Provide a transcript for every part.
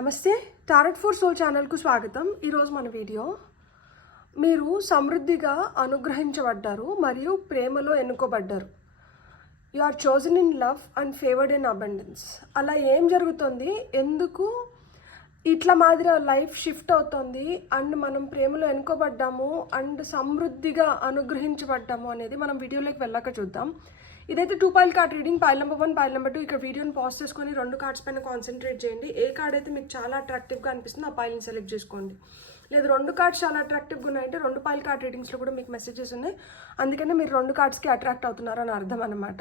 నమస్తే, tarot for soul ఛానల్కు స్వాగతం. ఈరోజు మన వీడియో, మీరు సమృద్ధిగా అనుగ్రహించబడ్డారు మరియు ప్రేమలో ఎన్నుకోబడ్డారు. You are chosen in love and favoured in abundance. అలా ఏం జరుగుతుంది, ఎందుకు ఇట్లా మాదిరి లైఫ్ షిఫ్ట్ అవుతుంది అండ్ మనం ప్రేమలో ఎన్నుకోబడ్డాము అండ్ సమృద్ధిగా అనుగ్రహించబడ్డాము అనేది మనం వీడియోలోకి వెళ్ళాక చూద్దాం. ఇదైతే 2 pile card reading. Pile number 1, pile number 2. ఇక్కడ వీడియోని పాజ్ చేసుకొని 2 కార్డ్స్ పైన కాన్సన్ట్రేట్ చేయండి. ఏ కార్డ్ అయితే మీకు చాలా అట్రాక్టివ్గా అనిపిస్తుందో ఆ పైల్ని సెలెక్ట్ చేసుకోండి. లేదు 2 కార్డ్స్ చాలా అట్రాక్టివ్గా ఉన్నాయంటే 2 పైల్ కార్డ్ రీడింగ్స్లో కూడా మీకు మెసేజెస్ ఉన్నాయి, అందుకనే మీరు 2 కార్డ్స్కి అట్రాక్ట్ అవుతున్నారు అని అర్థం అనమాట.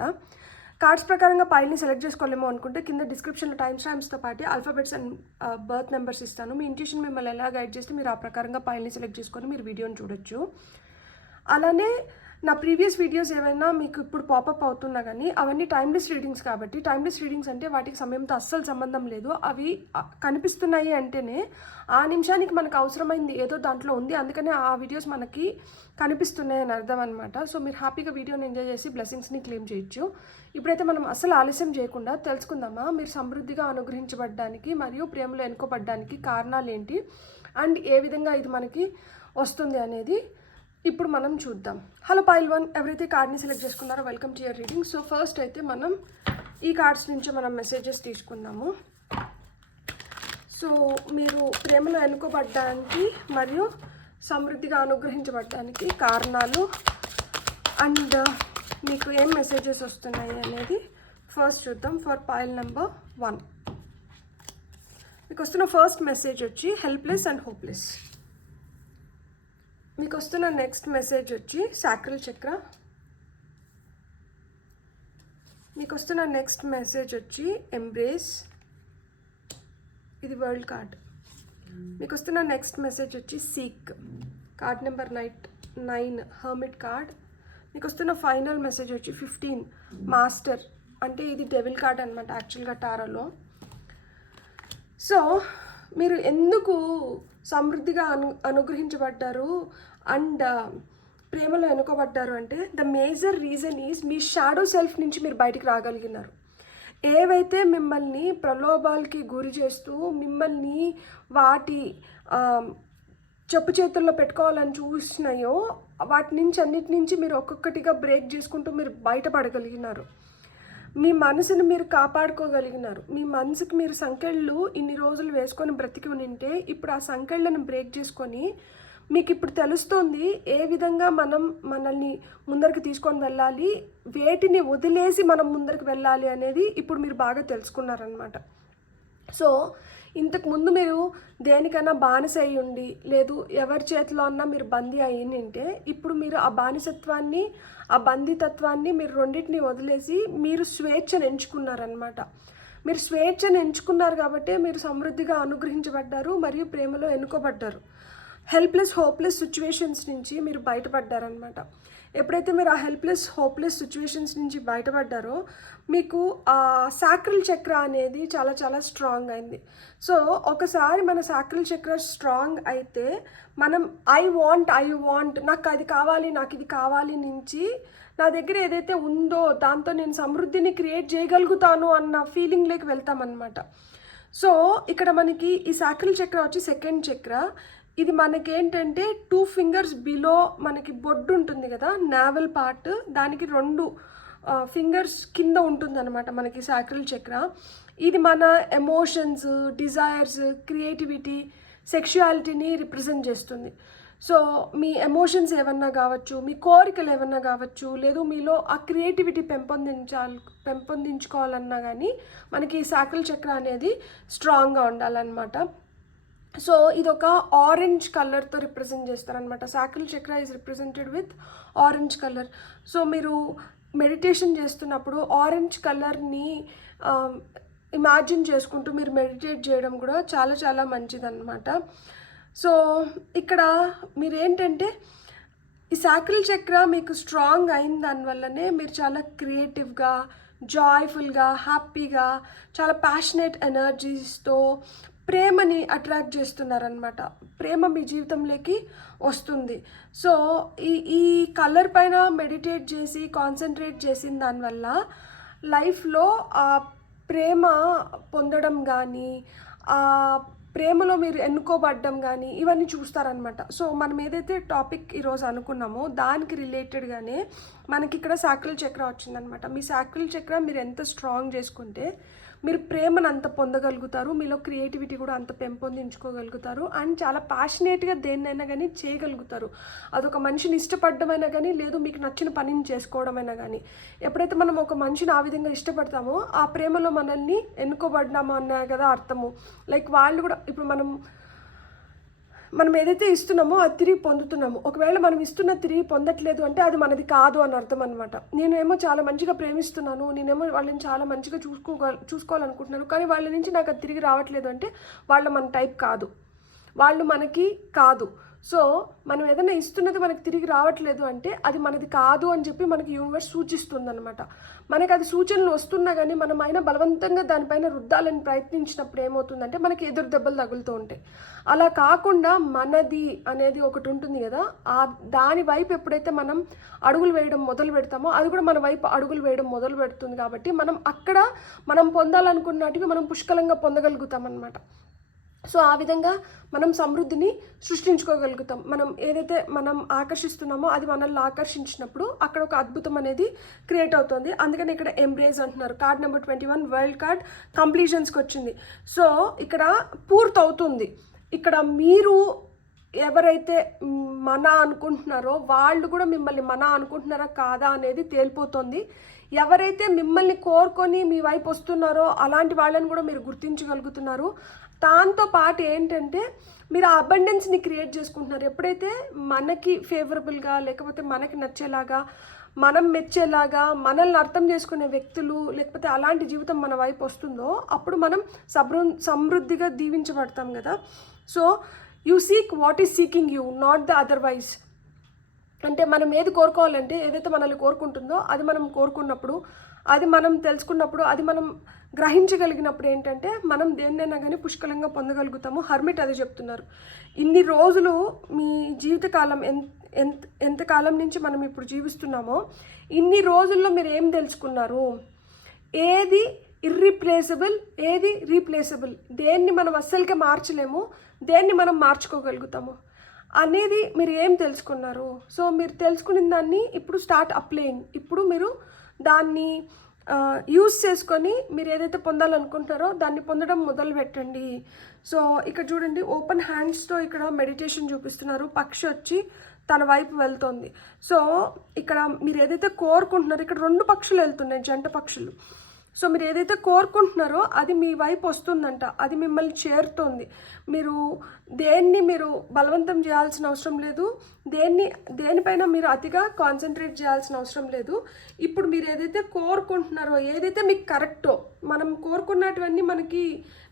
కార్డ్స్ ప్రకారంగా పైల్ని సెలెక్ట్ చేసుకోలేమో అనుకుంటే కింద డిస్క్రిప్షన్లో టైమ్స్తో పాటు ఆల్ఫాబెట్స్ అండ్ బర్త్ నెంబర్స్ ఇస్తాను. మీ ఇంట్యూషన్ మిమ్మల్ని ఎలా గైడ్ చేస్తే మీరు ఆ ప్రకారంగా పైల్ని సెలెక్ట్ చేసుకొని మీరు వీడియోని చూడొచ్చు. అలానే నా ప్రీవియస్ వీడియోస్ ఏమైనా మీకు ఇప్పుడు పాపప్ అవుతున్నా కానీ అవన్నీ టైమ్లెస్ రీడింగ్స్ కాబట్టి, టైమ్లెస్ రీడింగ్స్ అంటే వాటికి సమయంతో అస్సలు సంబంధం లేదు. అవి కనిపిస్తున్నాయి అంటేనే ఆ నిమిషానికి మనకు అవసరమైంది ఏదో దాంట్లో ఉంది, అందుకనే ఆ వీడియోస్ మనకి కనిపిస్తున్నాయి అని అర్థం అనమాట. సో మీరు హ్యాపీగా వీడియోని ఎంజాయ్ చేసి బ్లెస్సింగ్స్ని క్లెయిమ్ చేయొచ్చు. ఇప్పుడైతే మనం అసలు ఆలస్యం చేయకుండా తెలుసుకుందామా, మీరు సమృద్ధిగా అనుగ్రహించబడ్డానికి మరియు ప్రేమలో ఎన్నుకోబడ్డానికి కారణాలు ఏంటి అండ్ ఏ విధంగా ఇది మనకి వస్తుంది అనేది ఇప్పుడు మనం చూద్దాం. హలో పైల్ 1, ఎవరైతే కార్డ్ని సెలెక్ట్ చేసుకున్నారో welcome to your reading. So first అయితే మనం ఈ కార్డ్స్ నుంచి మనం మెసేజెస్ తీసుకుందాము. సో మీరు ప్రేమలో ఎన్నుకోబడ్డానికి మరియు సమృద్ధిగా అనుగ్రహించబడ్డానికి కారణాలు అండ్ మీకు ఏం మెసేజెస్ వస్తున్నాయి అనేది ఫస్ట్ చూద్దాం. ఫర్ పైల్ నెంబర్ 1 మీకు వస్తున్న ఫస్ట్ మెసేజ్ వచ్చి హెల్ప్లెస్ అండ్ హోప్లెస్. మీకు వస్తున్న నెక్స్ట్ మెసేజ్ వచ్చి సాక్రల్ చక్ర. మీకు వస్తున్న నెక్స్ట్ మెసేజ్ వచ్చి ఎంబ్రేస్, ఇది వరల్డ్ కార్డ్. మీకు వస్తున్న నెక్స్ట్ మెసేజ్ వచ్చి seek, card number 9 hermit card. మీకు వస్తున్న ఫైనల్ మెసేజ్ వచ్చి 15 మాస్టర్, అంటే ఇది డెవిల్ కార్డ్ అనమాట యాక్చువల్గా టారోలో. సో మీరు ఎందుకు సమృద్ధిగా అనుగ్రహించబడ్డారు అండ్ ప్రేమలో ఎన్నుకోబడ్డారు అంటే the major reason is me shadow self నుంచి మీరు బయటికి రాగలిగినారు. ఏవైతే మిమ్మల్ని ప్రలోభాలకి గురి చేస్తూ మిమ్మల్ని వాటి చెప్పు చేతుల్లో పెట్టుకోవాలని చూసినాయో వాటి నుంచి అన్నిటి నుంచి మీరు ఒక్కొక్కటిగా బ్రేక్ చేసుకుంటూ మీరు బయటపడగలిగినారు. మీ మనసును మీరు కాపాడుకోగలిగినారు. మీ మనసుకి మీరు సంకెళ్ళు ఇన్ని రోజులు వేసుకొని బ్రతికి ఉంటే ఇప్పుడు ఆ సంకెళ్ళను బ్రేక్ చేసుకొని మీకు ఇప్పుడు తెలుస్తుంది ఏ విధంగా మనం మనల్ని ముందరికి తీసుకొని వెళ్ళాలి, వేటిని వదిలేసి మనం ముందరికి వెళ్ళాలి అనేది ఇప్పుడు మీరు బాగా తెలుసుకున్నారనమాట. సో ఇంతకుముందు మీరు దేనికైనా బానిస అయి ఉండి లేదు ఎవరి చేతిలో అన్నా మీరు బందీ అయ్యింటే ఇప్పుడు మీరు ఆ బానిసత్వాన్ని ఆ బందీతత్వాన్ని మీరు రెండింటిని వదిలేసి మీరు స్వేచ్ఛను ఎంచుకున్నారనమాట. మీరు స్వేచ్ఛను ఎంచుకున్నారు కాబట్టి మీరు సమృద్ధిగా అనుగ్రహించబడ్డారు మరియు ప్రేమలో ఎన్నుకోబడ్డారు. హెల్ప్లెస్ హోప్లెస్ సిచ్యువేషన్స్ నుంచి మీరు బయటపడ్డారనమాట. ఎప్పుడైతే మీరు ఆ హెల్ప్లెస్ హోప్లెస్ సిచ్యువేషన్స్ నుంచి బయటపడ్డారో మీకు ఆ సాక్రల్ చక్ర అనేది చాలా చాలా స్ట్రాంగ్ అయింది. సో ఒకసారి మన సాక్రల్ చక్ర స్ట్రాంగ్ అయితే మనం ఐ వాంట్ నాకు అది కావాలి, నాకు ఇది కావాలి నుంచి నా దగ్గర ఏదైతే ఉందో దాంతో నేను సమృద్ధిని క్రియేట్ చేయగలుగుతాను అన్న ఫీలింగ్లోకి వెళ్తామన్నమాట. సో ఇక్కడ మనకి ఈ సాక్రల్ చక్ర వచ్చి సెకండ్ చక్ర. ఇది మనకేంటంటే 2 ఫింగర్స్ బిలో మనకి బొడ్డు ఉంటుంది కదా, నావెల్ పార్ట్, దానికి 2 ఫింగర్స్ కింద ఉంటుందన్నమాట మనకి సాక్రల్ చక్ర. ఇది మన ఎమోషన్స్, డిజైర్స్, క్రియేటివిటీ, సెక్షువాలిటీని రిప్రజెంట్ చేస్తుంది. సో మీ ఎమోషన్స్ ఏమన్నా కావచ్చు, మీ కోరికలు ఏమన్నా కావచ్చు, లేదు మీలో ఆ క్రియేటివిటీ పెంపొందించుకోవాలన్నా కానీ మనకి సాక్రల్ చక్ర అనేది స్ట్రాంగ్గా ఉండాలన్నమాట. సో ఇది ఒక ఆరెంజ్ కలర్తో రిప్రజెంట్ చేస్తారనమాట. సాక్రల్ చక్ర is represented with orange colour. So మీరు మెడిటేషన్ చేస్తున్నప్పుడు ఆరెంజ్ కలర్ని ఇమాజిన్ చేసుకుంటూ మీరు మెడిటేట్ చేయడం కూడా చాలా చాలా మంచిదన్నమాట. సో ఇక్కడ మీరేంటంటే ఈ సాక్రల్ చక్ర మీకు స్ట్రాంగ్ అయిన దానివల్లనే మీరు చాలా క్రియేటివ్గా, జాయ్ఫుల్గా, హ్యాపీగా, చాలా ప్యాషనేట్ ఎనర్జీస్తో ప్రేమని అట్రాక్ట్ చేస్తున్నారనమాట. ప్రేమ మీ జీవితంలోకి వస్తుంది. సో ఈ కలర్ పైన మెడిటేట్ చేసి కాన్సన్ట్రేట్ చేసిన దానివల్ల లైఫ్లో ఆ ప్రేమ పొందడం కానీ ప్రేమలో మీరు ఎన్నుకోబడ్డం కానీ ఇవన్నీ చూస్తారనమాట. సో మనం ఏదైతే టాపిక్ ఈరోజు అనుకున్నామో దానికి రిలేటెడ్గానే మనకి ఇక్కడ సాక్రల్ చక్ర వచ్చిందనమాట. మీ సాక్రల్ చక్ర మీరు ఎంత స్ట్రాంగ్ చేసుకుంటే మీరు ప్రేమను అంత పొందగలుగుతారు, మీలో క్రియేటివిటీ కూడా అంత పెంపొందించుకోగలుగుతారు, అండ్ చాలా ప్యాషనేట్గా దేన్నైనా కానీ చేయగలుగుతారు. అదొక మనిషిని ఇష్టపడమైనా కానీ, లేదు మీకు నచ్చిన పనిని చేసుకోవడమైనా కానీ. ఎప్పుడైతే మనం ఒక మనిషిని ఆ విధంగా ఇష్టపడతామో ఆ ప్రేమలో మనల్ని ఎన్నుకోబడ్డామో అన్నా కదా అర్థము. లైక్ వాళ్ళు కూడా ఇప్పుడు మనం ఏదైతే ఇస్తున్నామో అది తిరిగి పొందుతున్నాము. ఒకవేళ మనం ఇస్తున్న తిరిగి పొందట్లేదు అంటే అది మనది కాదు అని అర్థం అనమాట. నేనేమో చాలా మంచిగా ప్రేమిస్తున్నాను, నేనేమో వాళ్ళని చాలా మంచిగా చూసుకోవాలనుకుంటున్నాను, కానీ వాళ్ళ నుంచి నాకు అది తిరిగి రావట్లేదు అంటే వాళ్ళు మన టైప్ కాదు, వాళ్ళు మనకి కాదు. సో మనం ఏదైనా ఇస్తున్నది మనకి తిరిగి రావట్లేదు అంటే అది మనది కాదు అని చెప్పి మనకి యూనివర్స్ సూచిస్తుంది అనమాట. మనకి అది సూచనలు వస్తున్నా కానీ మనం అయినా బలవంతంగా దానిపైన రుద్దాలని ప్రయత్నించినప్పుడు ఏమవుతుందంటే మనకి ఎదురు దెబ్బలు తగులుతూ ఉంటాయి. అలా కాకుండా మనది అనేది ఒకటి ఉంటుంది కదా, దాని వైపు ఎప్పుడైతే మనం అడుగులు వేయడం మొదలు పెడతామో అది కూడా మన వైపు అడుగులు వేయడం మొదలు పెడుతుంది. కాబట్టి మనం అక్కడ మనం పొందాలనుకున్నటివి మనం పుష్కలంగా పొందగలుగుతాం అన్నమాట. సో ఆ విధంగా మనం సమృద్ధిని సృష్టించుకోగలుగుతాం. మనం ఏదైతే మనం ఆకర్షిస్తున్నామో అది మనల్ని ఆకర్షించినప్పుడు అక్కడ ఒక అద్భుతం అనేది క్రియేట్ అవుతుంది. అందుకని ఇక్కడ ఎంబ్రేస్ అంటున్నారు. కార్డ్ నెంబర్ 21 వరల్డ్ కార్డ్ కంప్లీషన్స్కి వచ్చింది. సో ఇక్కడ పూర్తవుతుంది. ఇక్కడ మీరు ఎవరైతే మన అనుకుంటున్నారో వాళ్ళు కూడా మిమ్మల్ని మన అనుకుంటున్నారా కాదా అనేది తేలిపోతుంది. ఎవరైతే మిమ్మల్ని కోరుకొని మీ వైపు వస్తున్నారో అలాంటి వాళ్ళని కూడా మీరు గుర్తించగలుగుతున్నారు. దాంతో పాటు ఏంటంటే మీరు ఆ అబండెన్స్ని క్రియేట్ చేసుకుంటున్నారు. ఎప్పుడైతే మనకి ఫేవరబుల్గా లేకపోతే మనకి నచ్చేలాగా, మనం మెచ్చేలాగా, మనల్ని అర్థం చేసుకునే వ్యక్తులు లేకపోతే అలాంటి జీవితం మన వైపు వస్తుందో అప్పుడు మనం సమృద్ధిగా దీవించబడతాం కదా. So you seek what is seeking you, not the otherwise. అంటే మనం ఏది కోరుకోవాలంటే ఏదైతే మనల్ని కోరుకుంటుందో అది మనం కోరుకున్నప్పుడు, అది మనం తెలుసుకున్నప్పుడు, అది మనం గ్రహించగలిగినప్పుడు ఏంటంటే మనం దేన్నైనా కానీ పుష్కలంగా పొందగలుగుతాము. హర్మిట్ అది చెప్తున్నారు. ఇన్ని రోజులు మీ జీవితకాలం ఎంతకాలం నుంచి మనం ఇప్పుడు జీవిస్తున్నామో ఇన్ని రోజుల్లో మీరు ఏం తెలుసుకున్నారు, ఏది ఇర్రీప్లేసబుల్, ఏది రీప్లేసబుల్, దేన్ని మనం అస్సలకే మార్చలేము, దేన్ని మనం మార్చుకోగలుగుతాము అనేది మీరు ఏం తెలుసుకున్నారు. సో మీరు తెలుసుకున్న దాన్ని ఇప్పుడు స్టార్ట్ అప్లయింగ్. ఇప్పుడు మీరు దాన్ని యూజ్ చేసుకొని మీరు ఏదైతే పొందాలనుకుంటున్నారో దాన్ని పొందడం మొదలు పెట్టండి. సో ఇక్కడ చూడండి, ఓపెన్ హ్యాండ్స్తో ఇక్కడ మెడిటేషన్ చూపిస్తున్నారు. పక్షి వచ్చి తన వైపు వెళ్తుంది. సో ఇక్కడ మీరు ఏదైతే కోరుకుంటున్నారో ఇక్కడ 2 పక్షులు వెళ్తున్నాయి, జంట పక్షులు. సో మీరు ఏదైతే కోరుకుంటున్నారో అది మీ వైపు వస్తుందంట, అది మిమ్మల్ని చేరుతుంది. మీరు దేన్ని మీరు బలవంతం చేయాల్సిన అవసరం లేదు, దేనిపైన మీరు అతిగా కాన్సన్ట్రేట్ చేయాల్సిన అవసరం లేదు. ఇప్పుడు మీరు ఏదైతే కోరుకుంటున్నారో, ఏదైతే మీకు కరెక్టో, మనం కోరుకున్నటువన్నీ మనకి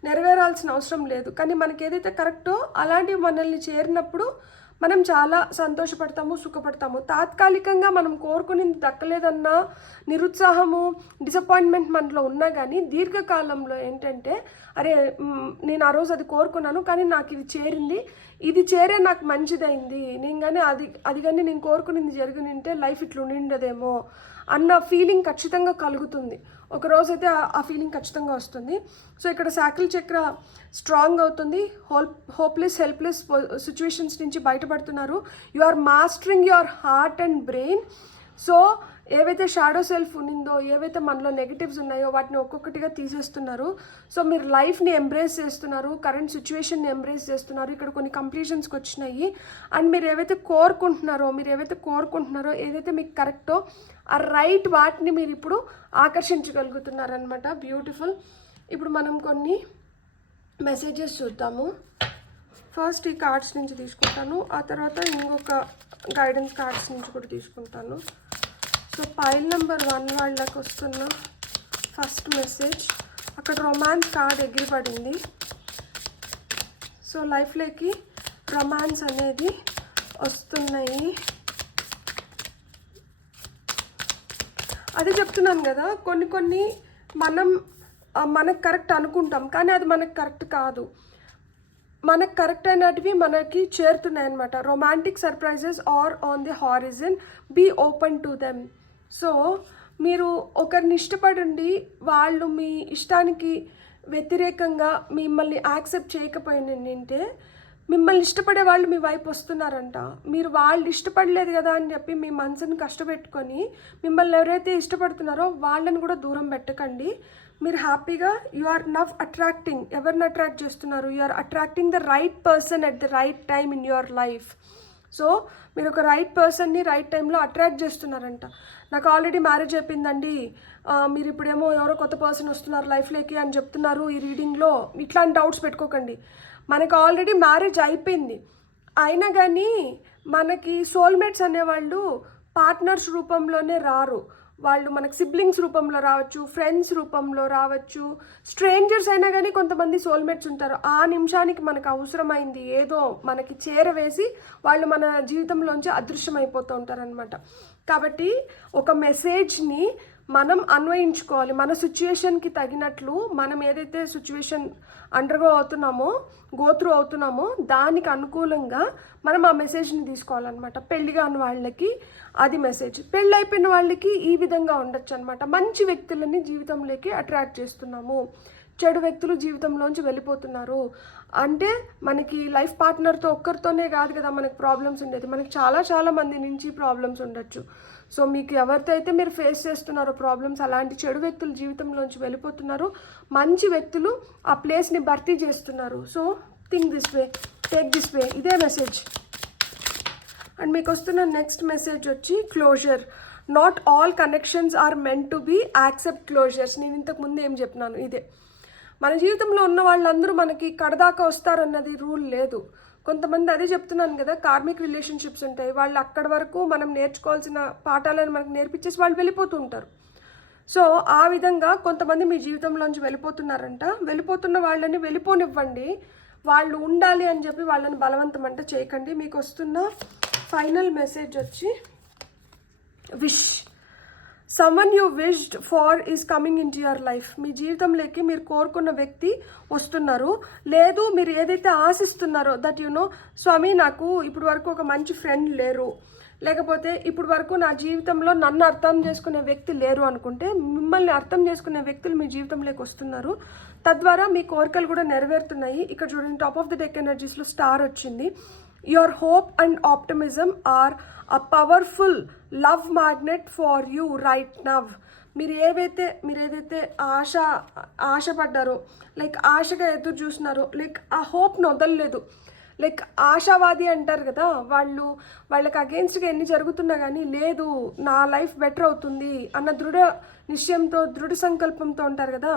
నెరవేరాల్సిన అవసరం లేదు, కానీ మనకి ఏదైతే కరెక్టో అలాంటివి మనల్ని చేరినప్పుడు మనం చాలా సంతోషపడతాము, సుఖపడతాము. తాత్కాలికంగా మనం కోరుకునేది దక్కలేదన్న నిరుత్సాహము, డిసప్పాయింట్మెంట్ మనలో ఉన్నా కానీ దీర్ఘకాలంలో ఏంటంటే అరే నేను ఆ రోజు అది కోరుకున్నాను కానీ నాకు ఇది చేరింది, ఇది చేరే నాకు మంచిదైంది, నేను కానీ అది కానీ నేను కోరుకునేది జరిగినంటే లైఫ్ ఇట్లా ఉండిండదేమో అన్న ఫీలింగ్ ఖచ్చితంగా కలుగుతుంది. ఒకరోజు అయితే ఆ ఫీలింగ్ ఖచ్చితంగా వస్తుంది. సో ఇక్కడ సాక్రల్ చక్ర స్ట్రాంగ్ అవుతుంది. హోప్లెస్ హెల్ప్లెస్ సిచ్యువేషన్స్ నుంచి బయటపడుతున్నారు. You are mastering your heart and brain. So ఏవైతే షాడో సెల్ఫ్ ఉన్నిందో, ఏవైతే మనలో నెగిటివ్స్ ఉన్నాయో వాటిని ఒక్కొక్కటిగా తీసేస్తున్నారు. సో మీరు లైఫ్ని ఎంబ్రేస్ చేస్తున్నారు, కరెంట్ సిచ్యువేషన్ని ఎంబ్రేస్ చేస్తున్నారు. ఇక్కడ కొన్ని కంప్లీషన్స్కి వచ్చినాయి. అండ్ మీరు ఏవైతే కోరుకుంటున్నారో, ఏదైతే మీకు కరెక్టో ఆ రైట్ వాటిని మీరు ఇప్పుడు ఆకర్షించగలుగుతున్నారనమాట. బ్యూటిఫుల్. ఇప్పుడు మనం కొన్ని మెసేజెస్ చూద్దాము. ఫస్ట్ ఈ కార్డ్స్ నుంచి తీసుకుంటాను, ఆ తర్వాత ఇంకొక గైడెన్స్ కార్డ్స్ నుంచి కూడా తీసుకుంటాను. సో పైల్ నెంబర్ 1 వాళ్ళకి వస్తున్న ఫస్ట్ మెసేజ్, అక్కడ రొమాన్స్ కార్డ్ ఎగిరిపడింది. సో లైఫ్లోకి రొమాన్స్ అనేది వస్తున్నాయి. అదే చెప్తున్నాను కదా, కొన్ని మనకు కరెక్ట్ అనుకుంటాం కానీ అది మనకు కరెక్ట్ కాదు. మనకు కరెక్ట్ అయినటివి మనకి చేరుతున్నాయి అనమాట. Romantic surprises are on the horizon, be open to them. So మీరు ఒకరిని ఇష్టపడండి, వాళ్ళు మీ ఇష్టానికి వ్యతిరేకంగా మిమ్మల్ని యాక్సెప్ట్ చేయకపోయినంటే మిమ్మల్ని ఇష్టపడే వాళ్ళు మీ వైపు వస్తున్నారంట. మీరు వాళ్ళు ఇష్టపడలేదు కదా అని చెప్పి మీ మనసుని కష్టపెట్టుకొని మిమ్మల్ని ఎవరైతే ఇష్టపడుతున్నారో వాళ్ళని కూడా దూరం పెట్టకండి. మీరు హ్యాపీగా యు ఆర్ నవ్ అట్రాక్టింగ్. ఎవరిని అట్రాక్ట్ చేస్తున్నారు? You are attracting the right person at the right time in your life. So మీరు ఒక రైట్ పర్సన్ని రైట్ టైంలో అట్రాక్ట్ చేస్తున్నారంట. నాకు ఆల్రెడీ మ్యారేజ్ అయిపోయిందండి, మీరు ఇప్పుడేమో ఎవరో కొత్త పర్సన్ వస్తున్నారు లైఫ్లోకి అని చెప్తున్నారు ఈ రీడింగ్లో, ఇట్లాంటి డౌట్స్ పెట్టుకోకండి. మనకు ఆల్రెడీ మ్యారేజ్ అయిపోయింది, అయినా కానీ మనకి సోల్మేట్స్ అనేవాళ్ళు పార్ట్నర్స్ రూపంలోనే రారు. వాళ్ళు మనకు సిబ్లింగ్స్ రూపంలో రావచ్చు, ఫ్రెండ్స్ రూపంలో రావచ్చు, స్ట్రేంజర్స్ అయినా కానీ కొంతమంది సోల్మేట్స్ ఉంటారు. ఆ నిమిషానికి మనకు అవసరమైంది ఏదో మనకి చేరవేసి వాళ్ళు మన జీవితంలోంచి అదృశ్యమైపోతూ ఉంటారనమాట. కాబట్టి ఒక మెసేజ్ని మనం అన్వయించుకోవాలి. మన సిచ్యుయేషన్కి తగినట్లు మనం ఏదైతే సిచ్యువేషన్ గోత్రూ అవుతున్నామో దానికి అనుకూలంగా మనం ఆ మెసేజ్ని తీసుకోవాలన్నమాట. పెళ్లి కాని వాళ్ళకి అది మెసేజ్, పెళ్ళి అయిపోయిన వాళ్ళకి ఈ విధంగా ఉండొచ్చు అనమాట. మంచి వ్యక్తులని జీవితంలోకి అట్రాక్ట్ చేస్తున్నాము, చెడు వ్యక్తులు జీవితంలోంచి వెళ్ళిపోతున్నారు అంటే మనకి లైఫ్ పార్ట్నర్తో ఒక్కరితోనే కాదు కదా మనకి ప్రాబ్లమ్స్ ఉండేది, మనకి చాలా మంది నుంచి ప్రాబ్లమ్స్ ఉండొచ్చు. సో మీకు ఎవరితో అయితే మీరు ఫేస్ చేస్తున్నారో ప్రాబ్లమ్స్, అలాంటి చెడు వ్యక్తులు జీవితంలోంచి వెళ్ళిపోతున్నారు, మంచి వ్యక్తులు ఆ ప్లేస్ని భర్తీ చేస్తున్నారు. So think this way, take this way, ఇదే మెసేజ్. అండ్ మీకు వస్తున్న నెక్స్ట్ మెసేజ్ వచ్చి closure. Not all connections are meant to be accept closures. నేను ఇంతకు ముందు ఏం చెప్పినాను ఇదే. మన జీవితంలో ఉన్న వాళ్ళందరూ మనకి కడదాకా వస్తారన్నది రూల్ లేదు. కొంతమంది అదే చెప్తున్నాను కదా, కార్మిక్ రిలేషన్షిప్స్ ఉంటాయి, వాళ్ళు అక్కడి వరకు మనం నేర్చుకోవాల్సిన పాఠాలను మనకు నేర్పించేసి వాళ్ళు వెళ్ళిపోతూ ఉంటారు. సో ఆ విధంగా కొంతమంది మీ జీవితంలోంచి వెళ్ళిపోతున్నారంట. వెళ్ళిపోతున్న వాళ్ళని వెళ్ళిపోనివ్వండి, వాళ్ళు ఉండాలి అని చెప్పి వాళ్ళని బలవంతం అంటే చేయకండి. మీకు వస్తున్న ఫైనల్ మెసేజ్ వచ్చి wish. Someone you wished far is coming into your life. మీ జీవితంలోకి మీరు కోరుకున్న వ్యక్తి వస్తున్నారు. లేదు మీరు ఏదైతే ఆశిస్తున్నారో దట్ యు నో, స్వామి నాకు ఇప్పుడు వరకు ఒక మంచి ఫ్రెండ్ లేరు, లేకపోతే ఇప్పుడు వరకు నా జీవితంలో నన్ను అర్థం చేసుకునే వ్యక్తి లేరు అనుకుంటే మిమ్మల్ని అర్థం చేసుకునే వ్యక్తులు మీ జీవితంలోకి వస్తున్నారు. తద్వారా మీ కోరికలు కూడా నెరవేరుతున్నాయి. ఇక్కడ చూడండి, టాప్ ఆఫ్ ద డెక్ ఎనర్జీస్లో స్టార్ వచ్చింది. Your hope and optimism are a powerful love magnet for you right now. మీరు ఏదైతే ఆశపడ్డారో, లైక్ ఆశగా ఎదురు చూస్తున్నారో, లైక్ ఆ హోప్ను వదలలేదు. లైక్ ఆశావాది అంటారు కదా, వాళ్ళకి అగెన్స్ట్గా ఎన్ని జరుగుతున్నా కానీ లేదు నా లైఫ్ బెటర్ అవుతుంది అన్న దృఢ నిశ్చయంతో, దృఢ సంకల్పంతో ఉంటారు కదా.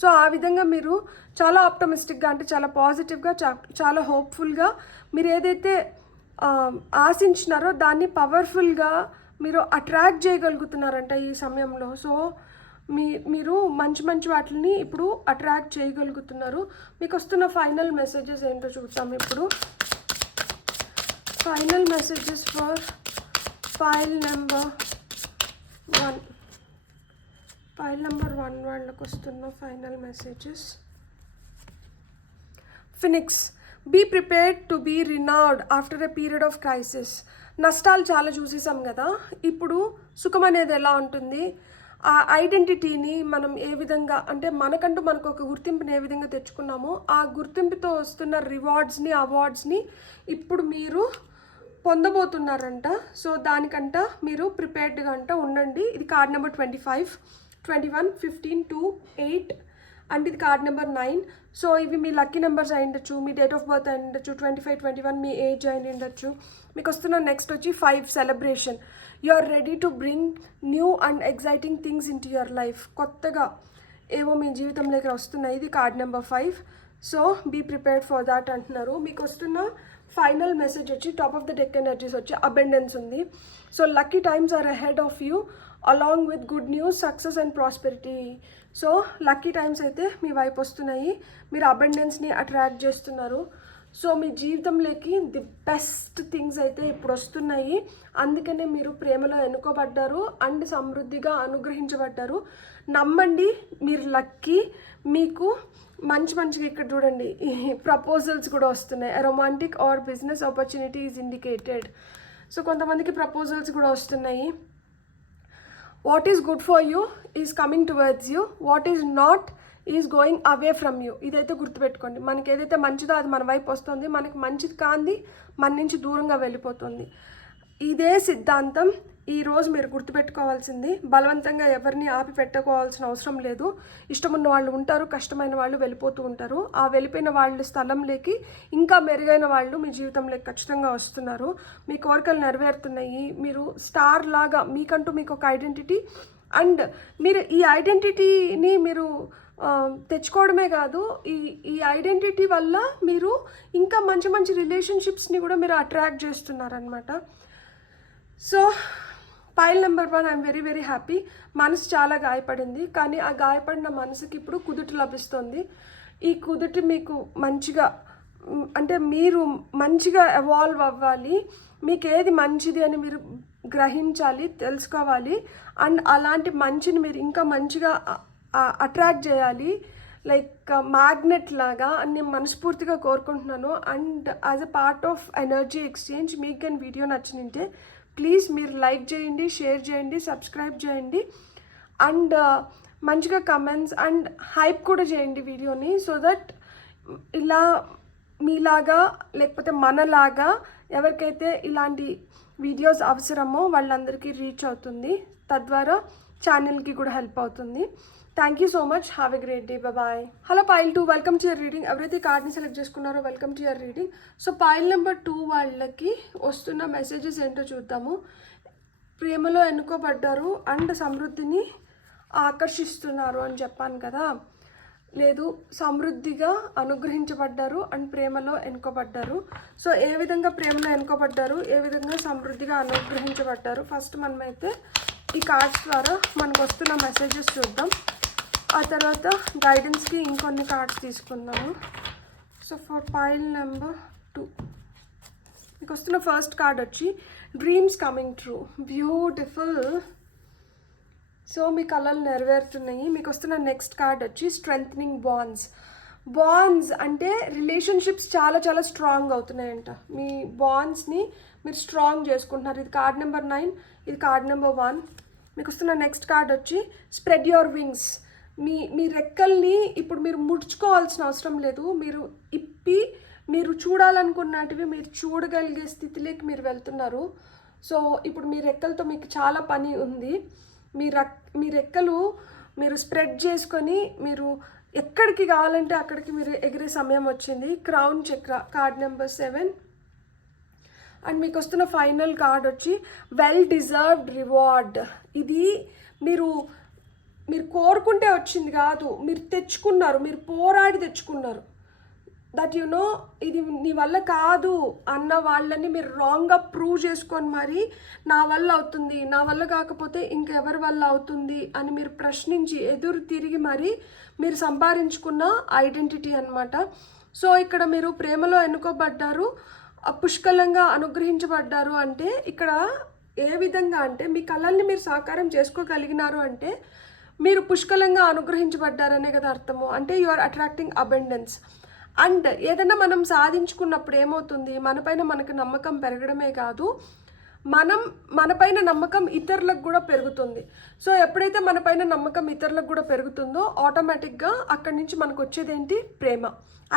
సో ఆ విధంగా మీరు చాలా ఆప్టమిస్టిక్గా, అంటే చాలా పాజిటివ్గా, చాలా హోప్ఫుల్గా మీరు ఏదైతే ఆశించినారో దాన్ని పవర్ఫుల్గా మీరు అట్రాక్ట్ చేయగలుగుతున్నారంట ఈ సమయంలో. సో మీరు మంచి వాటిని ఇప్పుడు అట్రాక్ట్ చేయగలుగుతున్నారు. మీకు వస్తున్న ఫైనల్ మెసేజెస్ ఏంటో చూద్దాం ఇప్పుడు. Final messages for pile number 1. Pile number 1 వాళ్ళకి వస్తున్న final messages. Phoenix. Be prepared to be renewed after a period of crisis. నష్టాలు చాలా చూసేసాం కదా, ఇప్పుడు సుఖం అనేది ఎలా ఉంటుంది, ఆ ఐడెంటిటీని మనం ఏ విధంగా, అంటే మనకంటూ మనకు ఒక గుర్తింపుని ఏ విధంగా తెచ్చుకున్నామో ఆ గుర్తింపుతో వస్తున్న రివార్డ్స్ని, అవార్డ్స్ని ఇప్పుడు మీరు పొందబోతున్నారంట. సో దానికంట మీరు ప్రిపేర్డ్గా అంట ఉండండి. ఇది కార్డ్ నెంబర్ 25, 21, 15, 2, 8 అండ్ ఇది కార్డ్ నెంబర్ 9. సో ఇవి మీ లక్కీ నెంబర్స్ అయి ఉండొచ్చు, మీ డేట్ ఆఫ్ బర్త్ అయి ఉండొచ్చు, 25, 21 మీ ఏజ్ అయి ఉండొచ్చు. మీకు వస్తున్న నెక్స్ట్ వచ్చి 5 celebration. You are ready to bring new and exciting things into your life. కొత్తగా ఏవో మీ జీవితంలోకి వస్తున్నాయి. ఇది card number 5. So be prepared for that అంటున్నారు. మీకు వస్తున్న ఫైనల్ మెసేజ్ వచ్చి top of the deck energies వచ్చి అబెండెన్స్ ఉంది. So lucky times are ahead of you along with good news, success and prosperity. So lucky times అయితే మీ వైపు వస్తున్నాయి, మీరు అబెండెన్స్ని అట్రాక్ట్ చేస్తున్నారు. సో మీ జీవితంలోకి ది బెస్ట్ థింగ్స్ అయితే ఇప్పుడు వస్తున్నాయి. అందుకనే మీరు ప్రేమలో ఎన్నుకోబడ్డారు అండ్ సమృద్ధిగా అనుగ్రహించబడ్డారు. నమ్మండి, మీరు లక్కీ. మీకు మంచిగా ఇక్కడ చూడండి ప్రపోజల్స్ కూడా వస్తున్నాయి. Romantic or business opportunity is indicated. So కొంతమందికి ప్రపోజల్స్ కూడా వస్తున్నాయి. What is good for you is coming towards you, what is not is going away from you. ఇదైతే గుర్తుపెట్టుకోండి. మనకి ఏదైతే మంచిదో అది మన వైపు వస్తుంది, మనకి మంచిది కాంది మన నుంచి దూరంగా వెళ్ళిపోతుంది. ఇదే సిద్ధాంతం ఈరోజు మీరు గుర్తుపెట్టుకోవాల్సింది. బలవంతంగా ఎవరిని ఆపి పెట్టుకోవాల్సిన అవసరం లేదు. ఇష్టమున్న వాళ్ళు ఉంటారు, కష్టమైన వాళ్ళు వెళ్ళిపోతూ ఉంటారు. ఆ వెళ్ళిపోయిన వాళ్ళ స్థలంలోకి ఇంకా మెరుగైన వాళ్ళు మీ జీవితంలోకి ఖచ్చితంగా వస్తున్నారు. మీ కోరికలు నెరవేరుతున్నాయి. మీరు స్టార్ లాగా మీకంటూ మీకు ఒక ఐడెంటిటీ, అండ్ మీరు ఈ ఐడెంటిటీని మీరు తెచ్చుకోవడమే కాదు, ఈ ఐడెంటిటీ వల్ల మీరు ఇంకా మంచి మంచి రిలేషన్షిప్స్ని కూడా మీరు అట్రాక్ట్ చేస్తున్నారనమాట. So pile number 1, I'm very very happy. మనసు చాలా గాయపడింది, కానీ ఆ గాయపడిన మనసుకి ఇప్పుడు కుదుట లభిస్తుంది. ఈ కుదుట మీకు మంచిగా, అంటే మీరు మంచిగా ఎవాల్వ్ అవ్వాలి. మీకు ఏది మంచిది అని మీరు గ్రహించాలి, తెలుసుకోవాలి. అండ్ అలాంటి మంచిని మీరు ఇంకా మంచిగా అట్రాక్ట్ చేయాలి, లైక్ మ్యాగ్నెట్ లాగా అని నేను మనస్ఫూర్తిగా కోరుకుంటున్నాను. And as a part of energy exchange మీకు కానీ వీడియో నచ్చినంటే ప్లీజ్ మీరు లైక్ చేయండి, షేర్ చేయండి, సబ్స్క్రైబ్ చేయండి, అండ్ మంచిగా కమెంట్స్ అండ్ హైప్ కూడా చేయండి వీడియోని. సో దట్ ఇలా మీలాగా లేకపోతే మనలాగా ఎవరికైతే ఇలాంటి వీడియోస్ అవసరమో వాళ్ళందరికీ రీచ్ అవుతుంది. తద్వారా ఛానల్కి కూడా హెల్ప్ అవుతుంది. Thank you so much. Have a great day. Bye. Hello pile 2, welcome to your reading. ఎవరైతే కార్డ్ని సెలెక్ట్ చేసుకున్నారో welcome to your reading. So pile number 2 వాళ్ళకి వస్తున్న మెసేజెస్ ఏంటో చూద్దాము. ప్రేమలో ఎన్నుకోబడ్డారు అండ్ సమృద్ధిని ఆకర్షిస్తున్నారు అని చెప్పాను కదా. లేదు, సమృద్ధిగా అనుగ్రహించబడ్డారు అండ్ ప్రేమలో ఎన్నుకోబడ్డారు. సో ఏ విధంగా ప్రేమలో ఎన్నుకోబడ్డారు, ఏ విధంగా సమృద్ధిగా అనుగ్రహించబడ్డారు, ఫస్ట్ మనమైతే ఈ కార్డ్స్ ద్వారా మనకు వస్తున్న మెసేజెస్ చూద్దాం. ఆ తర్వాత గైడెన్స్కి ఇంకొన్ని కార్డ్స్ తీసుకుందాము. సో ఫర్ పైల్ నెంబర్ 2 మీకు వస్తున్న ఫస్ట్ కార్డ్ వచ్చి dreams coming true. Beautiful. So మీ కళలు నెరవేరుతున్నాయి. మీకు వస్తున్న నెక్స్ట్ కార్డ్ వచ్చి స్ట్రెంథనింగ్ బాండ్స్. బాండ్స్ అంటే రిలేషన్షిప్స్ చాలా చాలా స్ట్రాంగ్ అవుతున్నాయంట. మీ బాండ్స్ని మీరు స్ట్రాంగ్ చేసుకుంటున్నారు. ఇది కార్డ్ నెంబర్ 9, ఇది కార్డ్ నెంబర్ 1. మీకు వస్తున్న నెక్స్ట్ కార్డ్ వచ్చి స్ప్రెడ్ యువర్ వింగ్స్. మీ రెక్కల్ని ఇప్పుడు మీరు ముడుచుకోవాల్సిన అవసరం లేదు. మీరు ఇప్పి మీరు చూడాలనుకున్నటివి మీరు చూడగలిగే స్థితిలోకి మీరు వెళ్తున్నారు. సో ఇప్పుడు మీ రెక్కలతో మీకు చాలా పని ఉంది. మీ రెక్కలు మీరు స్ప్రెడ్ చేసుకొని మీరు ఎక్కడికి కావాలంటే అక్కడికి మీరు ఎగిరే సమయం వచ్చింది. క్రౌన్ చక్ర కార్డ్ నెంబర్ 7. అండ్ మీకు వస్తున్న ఫైనల్ కార్డ్ వచ్చి వెల్ డిజర్వ్డ్ రివార్డ్. ఇది మీరు కోరుకుంటే వచ్చింది కాదు, మీరు తెచ్చుకున్నారు, మీరు పోరాడి తెచ్చుకున్నారు. దట్ యు నో ఇది నీ వల్ల కాదు అన్న వాళ్ళని మీరు రాంగ్గా ప్రూవ్ చేసుకొని మరి నా వల్ల అవుతుంది, నా వల్ల కాకపోతే ఇంకెవరి వల్ల అవుతుంది అని మీరు ప్రశ్నించి ఎదురు తిరిగి మరి మీరు సంపాదించుకున్న ఐడెంటిటీ అన్నమాట. సో ఇక్కడ మీరు ప్రేమలో ఎన్నుకోబడ్డారు, పుష్కలంగా అనుగ్రహించబడ్డారు. అంటే ఇక్కడ ఏ విధంగా అంటే మీ కళల్ని మీరు సాకారం చేసుకోగలిగినారు అంటే మీరు పుష్కలంగా అనుగ్రహించబడ్డారనే కదా అర్థము. అంటే you are attracting abundance. And ఏదైనా మనం సాధించుకున్నప్పుడు ఏమవుతుంది, మనపైన మనకు నమ్మకం పెరగడమే కాదు, మనపైన నమ్మకం ఇతరులకు కూడా పెరుగుతుంది. సో ఎప్పుడైతే మనపైన నమ్మకం ఇతరులకు కూడా పెరుగుతుందో ఆటోమేటిక్గా అక్కడి నుంచి మనకు వచ్చేది ఏంటి, ప్రేమ,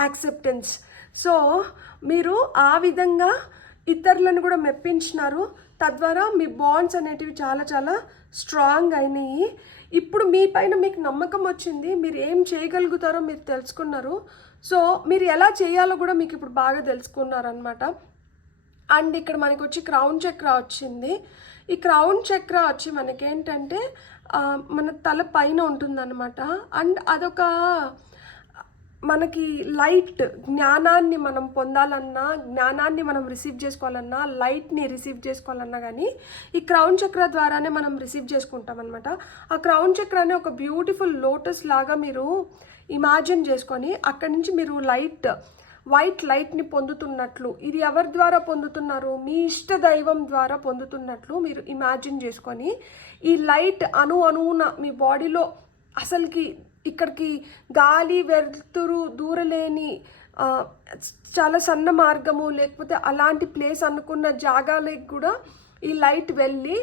యాక్సెప్టెన్స్. సో మీరు ఆ విధంగా ఇతరులను కూడా మెప్పించినారు. తద్వారా మీ బాండ్స్ అనేటివి చాలా చాలా స్ట్రాంగ్ అయినాయి. ఇప్పుడు మీ పైన మీకు నమ్మకం వచ్చింది, మీరు ఏం చేయగలుగుతారో మీరు తెలుసుకున్నారు. సో మీరు ఎలా చేయాలో కూడా మీకు ఇప్పుడు బాగా తెలుసుకున్నారనమాట. అండ్ ఇక్కడ మనకి వచ్చి క్రౌన్ చక్ర వచ్చింది. ఈ క్రౌన్ చక్ర వచ్చి మనకేంటంటే మన తల పైన ఉంటుందన్నమాట. అండ్ అదొక మనకి లైట్, జ్ఞానాన్ని మనం పొందాలన్నా, జ్ఞానాన్ని మనం రిసీవ్ చేసుకోవాలన్నా, లైట్ని రిసీవ్ చేసుకోవాలన్నా కానీ ఈ క్రౌన్ చక్ర ద్వారానే మనం రిసీవ్ చేసుకుంటాం అనమాట. ఆ క్రౌన్ చక్రాన్ని ఒక బ్యూటిఫుల్ లోటస్ లాగా మీరు ఇమాజిన్ చేసుకొని అక్కడి నుంచి మీరు వైట్ లైట్ని పొందుతున్నట్లు, ఇది ఎవరి ద్వారా పొందుతున్నారు, మీ ఇష్ట దైవం ద్వారా పొందుతున్నట్లు మీరు ఇమాజిన్ చేసుకొని ఈ లైట్ అణువున మీ బాడీలో అసలుకి ఇక్కడికి గాలి వెలుతురు దూరలేని చాలా సన్న మార్గము లేకపోతే అలాంటి ప్లేస్ అనుకున్న జాగాలకు కూడా ఈ లైట్ వెళ్ళి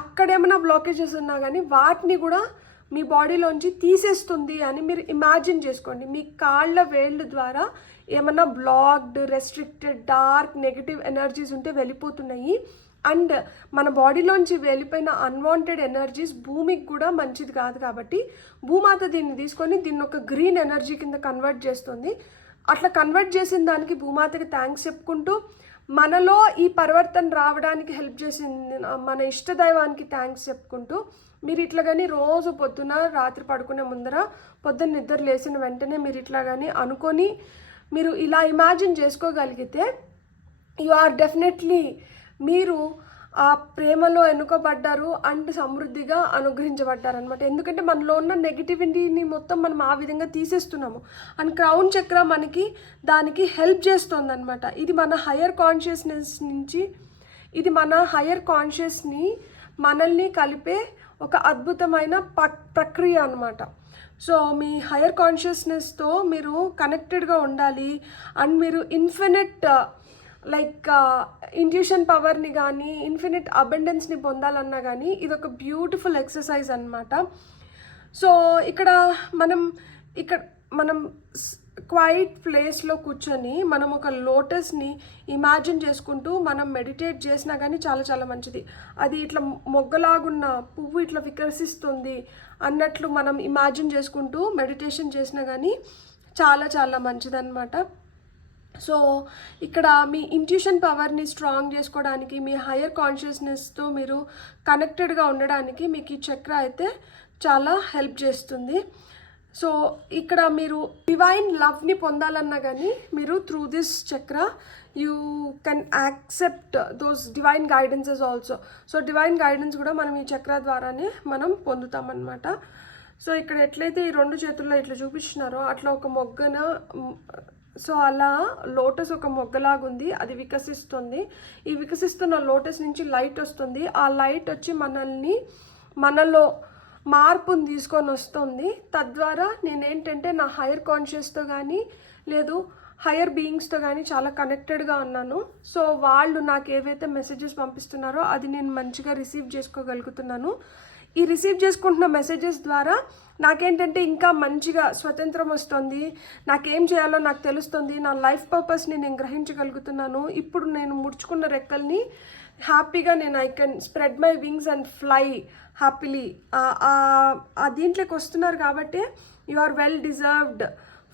అక్కడేమైనా బ్లాకేజెస్ ఉన్నా కానీ వాటిని కూడా మీ బాడీలోంచి తీసేస్తుంది అని మీరు ఇమాజిన్ చేసుకోండి. మీ కాళ్ళ వేళ్ళ ద్వారా ఏమన్నా blocked, restricted, dark, negative energies ఉంటే వెళ్ళిపోతున్నాయి. అండ్ మన బాడీలోంచి వెళ్ళిపోయిన అన్వాంటెడ్ ఎనర్జీస్ భూమికి కూడా మంచిది కాదు. కాబట్టి భూమాత దీన్ని తీసుకొని దీన్ని ఒక గ్రీన్ ఎనర్జీ కింద కన్వర్ట్ చేస్తుంది. అట్లా కన్వర్ట్ చేసిన దానికి భూమాతకి థ్యాంక్స్ చెప్పుకుంటూ, మనలో ఈ పరివర్తన రావడానికి హెల్ప్ చేసింది మన ఇష్టదైవానికి థ్యాంక్స్ చెప్పుకుంటూ, మీరు ఇట్లా కానీ రోజు పొద్దున రాత్రి పడుకునే ముందర పొద్దున్న నిద్ర లేచిన వెంటనే మీరు ఇట్లా కానీ అనుకొని మీరు ఇలా ఇమాజిన్ చేసుకోగలిగితే యు ఆర్ డెఫినెట్లీ మీరు ఆ ప్రేమలో ఎన్నుకోబడ్డారు అండ్ సమృద్ధిగా అనుగ్రహించబడ్డారు అనమాట. ఎందుకంటే మనలో ఉన్న నెగిటివిటీని మొత్తం మనం ఆ విధంగా తీసేస్తున్నాము. అండ్ క్రౌన్ చక్ర మనకి దానికి హెల్ప్ చేస్తుంది అనమాట. ఇది మన హయ్యర్ కాన్షియస్నెస్ నుంచి, ఇది మన హయ్యర్ కాన్షియస్ని మనల్ని కలిపే ఒక అద్భుతమైన ప్రక్రియ అనమాట. సో మీ హయ్యర్ కాన్షియస్నెస్తో మీరు కనెక్టెడ్గా ఉండాలి. అండ్ మీరు ఇన్ఫినిట్ లైక్ ఇంట్యూషన్ పవర్ని కానీ ఇన్ఫినిట్ అబెండెన్స్ని పొందాలన్నా కానీ ఇది ఒక బ్యూటిఫుల్ ఎక్సర్సైజ్ అనమాట. సో ఇక్కడ మనం క్వైట్ ప్లేస్లో కూర్చొని మనం ఒక లోటస్ని ఇమాజిన్ చేసుకుంటూ మనం మెడిటేట్ చేసినా కానీ చాలా చాలా మంచిది. అది ఇట్లా మొగ్గలాగున్న పువ్వు ఇట్లా వికసిస్తుంది అన్నట్లు మనం ఇమాజిన్ చేసుకుంటూ మెడిటేషన్ చేసినా కానీ చాలా చాలా మంచిదన్నమాట. సో ఇక్కడ మీ ఇంట్యూషన్ పవర్ని స్ట్రాంగ్ చేసుకోవడానికి, మీ హయ్యర్ కాన్షియస్నెస్తో మీరు కనెక్టెడ్గా ఉండడానికి మీకు ఈ చక్ర అయితే చాలా హెల్ప్ చేస్తుంది. సో ఇక్కడ మీరు డివైన్ లవ్ని పొందాలన్నా కానీ మీరు త్రూ దిస్ చక్ర you can accept those divine guidances also. So divine guidance కూడా మనం ఈ చక్ర ద్వారానే మనం పొందుతామన్నమాట. సో ఇక్కడ ఎట్లయితే ఈ రెండు చేతుల్లో ఇట్లా చూపించినారో అట్లా ఒక మొగ్గన, సో అలా లోటస్ ఒక మొగ్గలాగుంది, అది వికసిస్తుంది. ఈ వికసిస్తున్న లోటస్ నుంచి లైట్ వస్తుంది. ఆ లైట్ వచ్చి మనలో మార్పుని తీసుకొని వస్తుంది. తద్వారా నేనేంటంటే నా హైయర్ కాన్షియస్తో కానీ లేదు హైయర్ బీయింగ్స్తో కానీ చాలా కనెక్టెడ్గా ఉన్నాను. సో వాళ్ళు నాకు ఏవైతే మెసేజెస్ పంపిస్తున్నారో అది నేను మంచిగా రిసీవ్ చేసుకోగలుగుతున్నాను. ఈ రిసీవ్ చేసుకుంటున్న మెసేజెస్ ద్వారా నాకేంటంటే ఇంకా మంచిగా స్వతంత్రం వస్తుంది, నాకేం చేయాలో నాకు తెలుస్తుంది, నా లైఫ్ పర్పస్ని నేను గ్రహించగలుగుతున్నాను. ఇప్పుడు నేను ముడుచుకున్న రెక్కల్ని హ్యాపీగా I can spread my wings and fly happily. దీంట్లోకి వస్తున్నారు కాబట్టి you are well deserved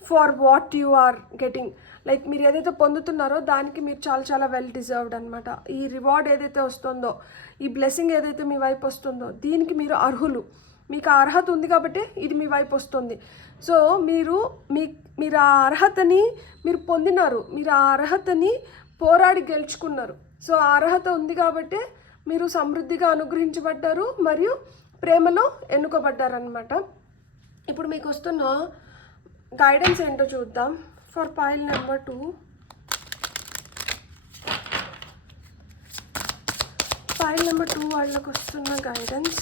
for what you are getting. Like మీరు ఏదైతే పొందుతున్నారో దానికి మీరు చాలా చాలా వెల్ డిజర్వ్డ్ అనమాట. ఈ రివార్డ్ ఏదైతే వస్తుందో, ఈ బ్లెస్సింగ్ ఏదైతే మీ వైపు వస్తుందో దీనికి మీరు అర్హులు. మీకు ఆ అర్హత ఉంది కాబట్టి ఇది మీ వైపు వస్తుంది. సో మీరు ఆ అర్హతని మీరు పొందినారు, మీరు ఆ అర్హతని పోరాడి గెలుచుకున్నారు. సో ఆ అర్హత ఉంది కాబట్టి మీరు సమృద్ధిగా అనుగ్రహించబడ్డారు మరియు ప్రేమలో ఎన్నుకోబడ్డారనమాట. ఇప్పుడు మీకు వస్తున్న గైడెన్స్ ఏంటో చూద్దాం. For pile number 2, pile number 2 వాళ్ళకి వస్తున్న గైడెన్స్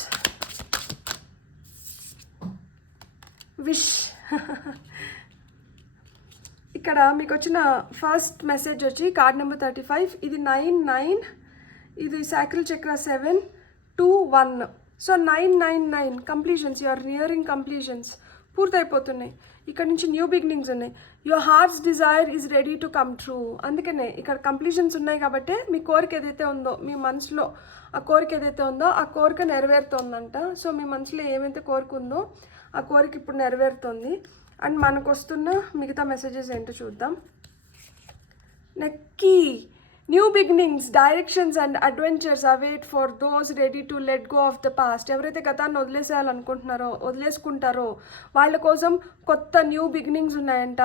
విష్. ఇక్కడ మీకు వచ్చిన ఫస్ట్ మెసేజ్ వచ్చి కార్డ్ నెంబర్ 35. ఇది 9, ఇది sacral chakra 7, 2, 1. So 999 completions. You are nearing completions. పూర్తయిపోతున్నాయి. ఇక్కడ నుంచి న్యూ బిగినింగ్స్ ఉన్నాయి. Your heart's desire is ready to come true. అందుకనే ఇక్కడ కంప్లీషన్స్ ఉన్నాయి కాబట్టి మీ కోరిక ఏదైతే ఉందో, మీ మనసులో ఆ కోరిక ఏదైతే ఉందో ఆ కోరిక నెరవేరుతోందంట. సో మీ మనసులో ఏమైతే కోరిక ఉందో ఆ కోరిక ఇప్పుడు నెరవేరుతుంది. అండ్ మనకు వస్తున్న మిగతా మెసేజెస్ ఏంటో చూద్దాం. నెక్కి new beginnings, directions and adventures await for those ready to let go of the past. ఎవరైతే గతాన్ని వదిలేసేయాలనుకుంటున్నారో, వదిలేసుకుంటారో వాళ్ళ కోసం కొత్త న్యూ బిగినింగ్స్ ఉన్నాయంట,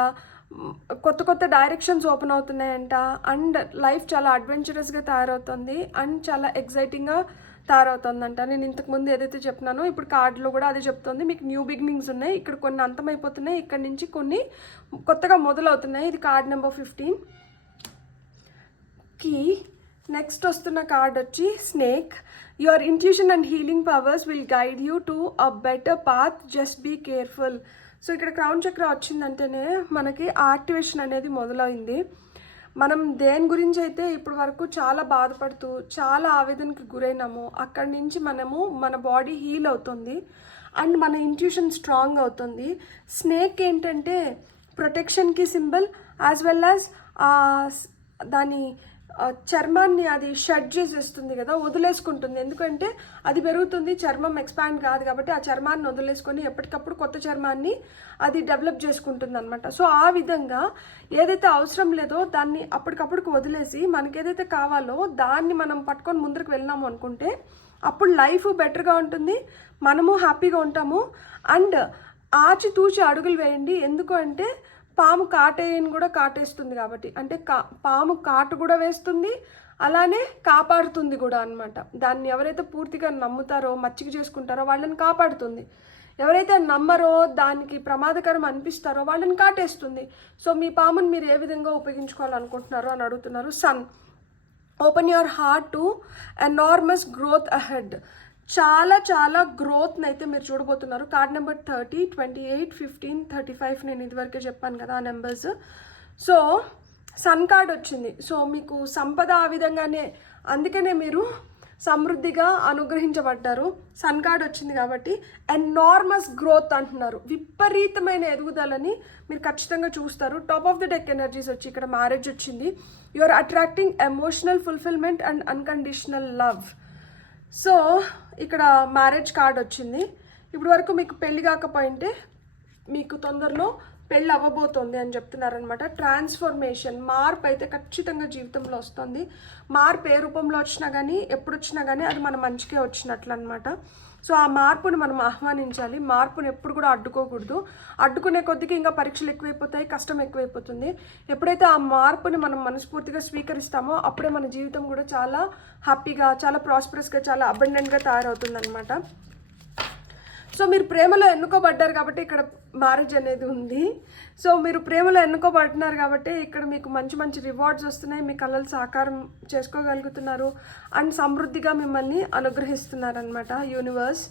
కొత్త డైరెక్షన్స్ ఓపెన్ అవుతున్నాయంట. అండ్ లైఫ్ చాలా అడ్వెంచరస్గా తయారవుతుంది అండ్ చాలా ఎగ్జైటింగ్గా తయారవుతుందంట. నేను ఇంతకుముందు ఏదైతే చెప్తున్నానో ఇప్పుడు కార్డులో కూడా అదే చెప్తుంది. మీకు న్యూ బిగినింగ్స్ ఉన్నాయి, ఇక్కడ కొన్ని అంతమైపోతున్నాయి, ఇక్కడ నుంచి కొన్ని కొత్తగా మొదలవుతున్నాయి. ఇది కార్డ్ నెంబర్ 15 కి. నెక్స్ట్ వస్తున్న కార్డ్ వచ్చి snake. Your intuition and healing powers will guide you to a better path, just be careful. So ఇక్కడ క్రౌన్ చక్ర వచ్చిందంటేనే మనకి యాక్టివేషన్ అనేది మొదలైంది. మనం దేని గురించి అయితే ఇప్పటి వరకు చాలా బాధపడుతూ చాలా ఆవేదనకి గురైనామో అక్కడి నుంచి మన బాడీ హీల్ అవుతుంది. అండ్ మన ఇంట్యూషన్ స్ట్రాంగ్ అవుతుంది. స్నేక్ ఏంటంటే ప్రొటెక్షన్కి సింబల్, యాజ్ వెల్ యాజ్ దాని చర్మాన్ని అది షెడ్ చేసేస్తుంది కదా, వదిలేసుకుంటుంది. ఎందుకంటే అది పెరుగుతుంది, చర్మం ఎక్స్పాండ్ కాదు కాబట్టి ఆ చర్మాన్ని వదిలేసుకొని ఎప్పటికప్పుడు కొత్త చర్మాన్ని అది డెవలప్ చేసుకుంటుంది అనమాట. సో ఆ విధంగా ఏదైతే అవసరం లేదో దాన్ని అప్పటికప్పుడుకి వదిలేసి మనకి ఏదైతే కావాలో దాన్ని మనం పట్టుకొని ముందరికి వెళ్ళినాము అనుకుంటే అప్పుడు లైఫ్ బెటర్గా ఉంటుంది, మనము హ్యాపీగా ఉంటాము. అండ్ ఆచితూచి అడుగులు వేయండి. ఎందుకు అంటే పాము కాటేయని కూడా కాటేస్తుంది కాబట్టి, అంటే పాము కాటు కూడా వేస్తుంది, అలానే కాపాడుతుంది కూడా అనమాట. దాన్ని ఎవరైతే పూర్తిగా నమ్ముతారో మచ్చిక చేసుకుంటారో వాళ్ళని కాపాడుతుంది. ఎవరైతే నమ్మరో దానికి ప్రమాదకరం అనిపిస్తారో వాళ్ళని కాటేస్తుంది. సో మీ పాముని మీరు ఏ విధంగా ఉపయోగించుకోవాలనుకుంటున్నారో అని అడుగుతున్నారు. Sun, open your heart to enormous growth ahead. చాలా చాలా గ్రోత్ని అయితే మీరు చూడబోతున్నారు. కార్డ్ నెంబర్ 30, 28, 15, 35 నేను ఇదివరకే చెప్పాను కదా ఆ నెంబర్స్. సో సన్ కార్డ్ వచ్చింది. సో మీకు సంపద ఆ విధంగానే, అందుకనే మీరు సమృద్ధిగా అనుగ్రహించబడ్డారు. సన్ కార్డ్ వచ్చింది కాబట్టి ఎనార్మస్ గ్రోత్ అంటున్నారు. విపరీతమైన ఎదుగుదలని మీరు ఖచ్చితంగా చూస్తారు. Top of the deck energies వచ్చి ఇక్కడ మ్యారేజ్ వచ్చింది. You are attracting emotional fulfilment and unconditional love. So ఇక్కడ మ్యారేజ్ కార్డ్ వచ్చింది. ఇప్పుడు వరకు మీకు పెళ్ళి కాకపోయింటే మీకు తొందరలో పెళ్ళి అవ్వబోతోంది అని చెప్తున్నారనమాట. ట్రాన్స్ఫర్మేషన్, మార్పు అయితే ఖచ్చితంగా జీవితంలో వస్తుంది. మార్పు ఏ రూపంలో వచ్చినా కానీ ఎప్పుడు వచ్చినా కానీ అది మన మంచికే వచ్చినట్లు అనమాట. సో ఆ మార్పుని మనం ఆహ్వానించాలి. మార్పుని ఎప్పుడు కూడా అడ్డుకోకూడదు. అడ్డుకునే కొద్దికి ఇంకా పరీక్షలు ఎక్కువైపోతాయి, కష్టం ఎక్కువైపోతుంది. ఎప్పుడైతే ఆ మార్పుని మనం మనస్ఫూర్తిగా స్వీకరిస్తామో అప్పుడే మన జీవితం కూడా చాలా హ్యాపీగా, చాలా ప్రాస్పరస్గా, చాలా అబండెంట్గా తయారవుతుంది అనమాట. సో మీరు ప్రేమలో ఎన్నుకోబడ్డారు కాబట్టి ఇక్కడ మ్యారేజ్ అనేది ఉంది. సో మీరు ప్రేమలో ఎన్నుకోబడుతున్నారు కాబట్టి ఇక్కడ మీకు మంచి మంచి రివార్డ్స్ వస్తున్నాయి, మీ కళలు సాకారం చేసుకోగలుగుతున్నారు అండ్ సమృద్ధిగా మిమ్మల్ని అనుగ్రహిస్తున్నారు అనమాట యూనివర్స్.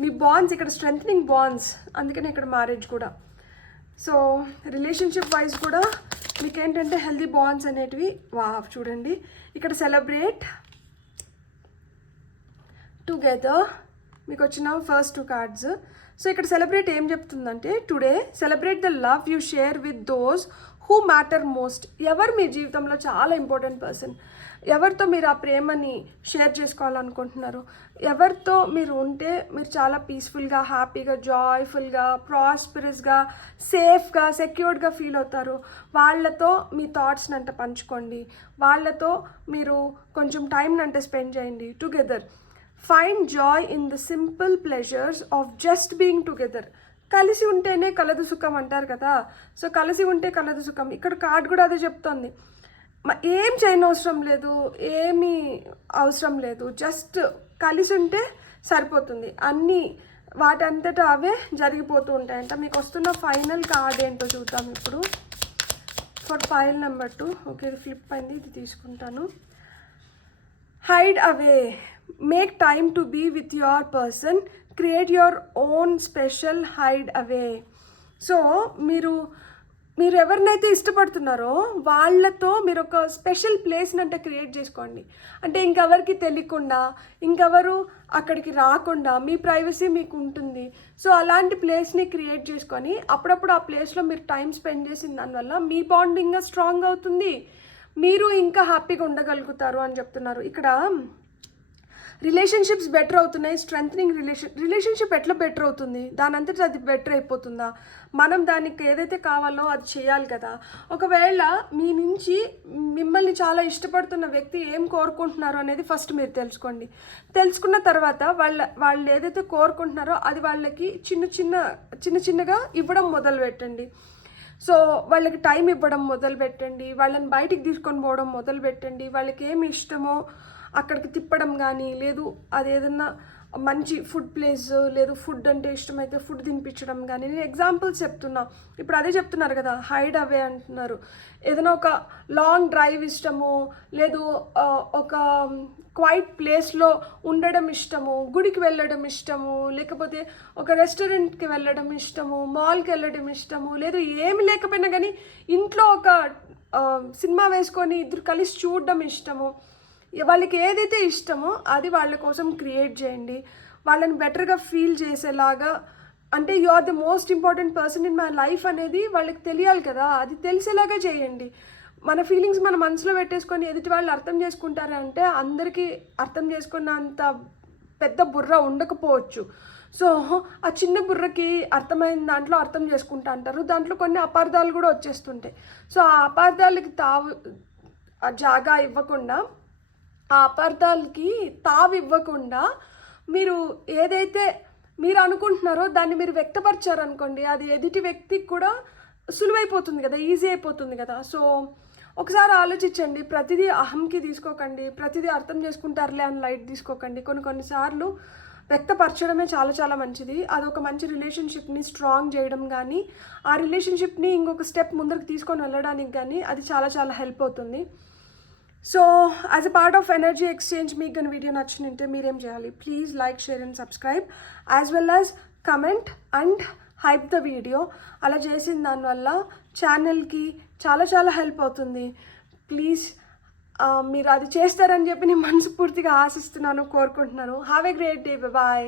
మీ బాండ్స్ ఇక్కడ స్ట్రెంథనింగ్ బాండ్స్, అందుకని ఇక్కడ మ్యారేజ్ కూడా. సో రిలేషన్షిప్ వైజ్ కూడా మీకు ఏంటంటే హెల్దీ బాండ్స్ అనేటివి చూడండి. ఇక్కడ సెలబ్రేట్ టుగెదర్ మీకు వచ్చిన ఫస్ట్ 2 కార్డ్స్. సో ఇక్కడ సెలబ్రేట్ ఏం చెప్తుందంటే, today celebrate the love you share with those who matter most. ఎవరు మీ జీవితంలో చాలా ఇంపార్టెంట్ పర్సన్, ఎవరితో మీరు ఆ ప్రేమని షేర్ చేసుకోవాలనుకుంటున్నారు, ఎవరితో మీరు ఉంటే మీరు చాలా పీస్ఫుల్గా, హ్యాపీగా, జాయ్ఫుల్గా, ప్రాస్పరస్గా, సేఫ్గా, సెక్యూర్డ్గా ఫీల్ అవుతారు. వాళ్ళతో మీ థాట్స్ని అంటే పంచుకోండి, వాళ్ళతో మీరు కొంచెం టైంని అంటే స్పెండ్ చేయండి. Together find Joy in the simple pleasures of just being together. కలిసి ఉంటేనే కలదు సుఖం అంటారు కదా. సో కలిసి ఉంటే కలదు సుఖం. ఇక్కడ కార్డ్ కూడా అదే చెప్తోంది. ఏం చేయనవసరం లేదు, ఏమీ అవసరం లేదు, జస్ట్ కలిసి ఉంటే సరిపోతుంది. అన్నీ వాటంతటా అవే జరిగిపోతూ ఉంటాయంట. మీకు వస్తున్న ఫైనల్ కార్డ్ ఏంటో చూద్దాం ఇప్పుడు. For pile number 2. ఓకే, ఇది ఫ్లిప్ అయింది, ఇది తీసుకుంటాను. Hideaway, make time to be with your person, create your own special hideaway. So మీరు ఎవరినైతే ఇష్టపడుతున్నారో వాళ్ళతో మీరు ఒక స్పెషల్ ప్లేస్ని అంటే క్రియేట్ చేసుకోండి. అంటే ఇంకెవరికి తెలియకుండా, ఇంకెవరు అక్కడికి రాకుండా మీ ప్రైవసీ మీకు ఉంటుంది. సో అలాంటి ప్లేస్ని క్రియేట్ చేసుకొని అప్పుడప్పుడు ఆ ప్లేస్లో మీరు టైం స్పెండ్ చేసిన దానివల్ల మీ బాండింగ్ స్ట్రాంగ్ అవుతుంది, మీరు ఇంకా హ్యాపీగా ఉండగలుగుతారు అని చెప్తున్నారు. ఇక్కడ రిలేషన్షిప్స్ బెటర్ అవుతున్నాయి. స్ట్రెంథనింగ్ రిలేషన్షిప్ ఎట్లా బెటర్ అవుతుంది? దాని అంతటా అది బెటర్ అయిపోతుందా? మనం దానికి ఏదైతే కావాలో అది చేయాలి కదా. ఒకవేళ మీ నుంచి మిమ్మల్ని చాలా ఇష్టపడుతున్న వ్యక్తి ఏం కోరుకుంటున్నారో అనేది ఫస్ట్ మీరు తెలుసుకోండి. తెలుసుకున్న తర్వాత వాళ్ళు ఏదైతే కోరుకుంటున్నారో అది వాళ్ళకి చిన్నగా ఇవ్వడం మొదలు పెట్టండి. సో వాళ్ళకి టైం ఇవ్వడం మొదలు పెట్టండి, వాళ్ళని బయటికి తీసుకొని పోవడం మొదలు పెట్టండి. వాళ్ళకి ఏమి ఇష్టమో అక్కడికి తిప్పడం కానీ, లేదు అది ఏదన్నా మంచి ఫుడ్ ప్లేస్, లేదు ఫుడ్ అంటే ఇష్టమైతే ఫుడ్ తినిపించడం కానీ. నేను ఎగ్జాంపుల్స్ చెప్తున్నా. ఇప్పుడు అదే చెప్తున్నారు కదా, హైడ్ అవే అంటున్నారు. ఏదైనా ఒక లాంగ్ డ్రైవ్ ఇష్టము, లేదు ఒక క్వైట్ ప్లేస్లో ఉండడం ఇష్టము, గుడికి వెళ్ళడం ఇష్టము, లేకపోతే ఒక రెస్టారెంట్కి వెళ్ళడం ఇష్టము, మాల్కి వెళ్ళడం ఇష్టము, లేదు ఏమి లేకపోయినా కానీ ఇంట్లో ఒక సినిమా వేసుకొని ఇద్దరు కలిసి చూడడం ఇష్టము. వాళ్ళకి ఏదైతే ఇష్టమో అది వాళ్ళ కోసం క్రియేట్ చేయండి. వాళ్ళని బెటర్గా ఫీల్ చేసేలాగా, అంటే you are the most important person in my life అనేది వాళ్ళకి తెలియాలి కదా, అది తెలిసేలాగా చేయండి. మన ఫీలింగ్స్ మన మనసులో పెట్టేసుకొని ఎదుటి వాళ్ళు అర్థం చేసుకుంటారంటే అందరికీ అర్థం చేసుకున్నంత పెద్ద బుర్ర ఉండకపోవచ్చు. సో ఆ చిన్న బుర్రకి అర్థమైన దాంట్లో అర్థం చేసుకుంటా అంటారు, దాంట్లో కొన్ని అపార్థాలు కూడా వచ్చేస్తుంటాయి. సో ఆ అపార్థాలకి జాగా ఇవ్వకుండా, ఆ అపార్థాలకి ఇవ్వకుండా మీరు ఏదైతే మీరు అనుకుంటున్నారో దాన్ని మీరు వ్యక్తపరిచారనుకోండి, అది ఎదుటి వ్యక్తికి కూడా సులువైపోతుంది కదా, ఈజీ అయిపోతుంది కదా. సో ఒకసారి ఆలోచించండి, ప్రతిదీ అహంకి తీసుకోకండి, ప్రతిదీ అర్థం చేసుకుంటారులే అని లైట్ తీసుకోకండి. కొన్నిసార్లు వ్యక్తపరచడమే చాలా చాలా మంచిది. అదొక మంచి రిలేషన్షిప్ని స్ట్రాంగ్ చేయడం కానీ, ఆ రిలేషన్షిప్ని ఇంకొక స్టెప్ ముందరికి తీసుకొని వెళ్ళడానికి కానీ అది చాలా చాలా హెల్ప్ అవుతుంది. So as a part of energy exchange మీకు కానీ వీడియో నచ్చినంటే మీరేం చేయాలి, please like, share and subscribe, as well as comment and hype the video. అలా చేసిన దానివల్ల ఛానల్కి చాలా చాలా హెల్ప్ అవుతుంది. ప్లీజ్ మీరు అది చేస్తారని చెప్పి నేను మనస్ఫూర్తిగా ఆశిస్తున్నాను, కోరుకుంటున్నాను. Have a great day, bye.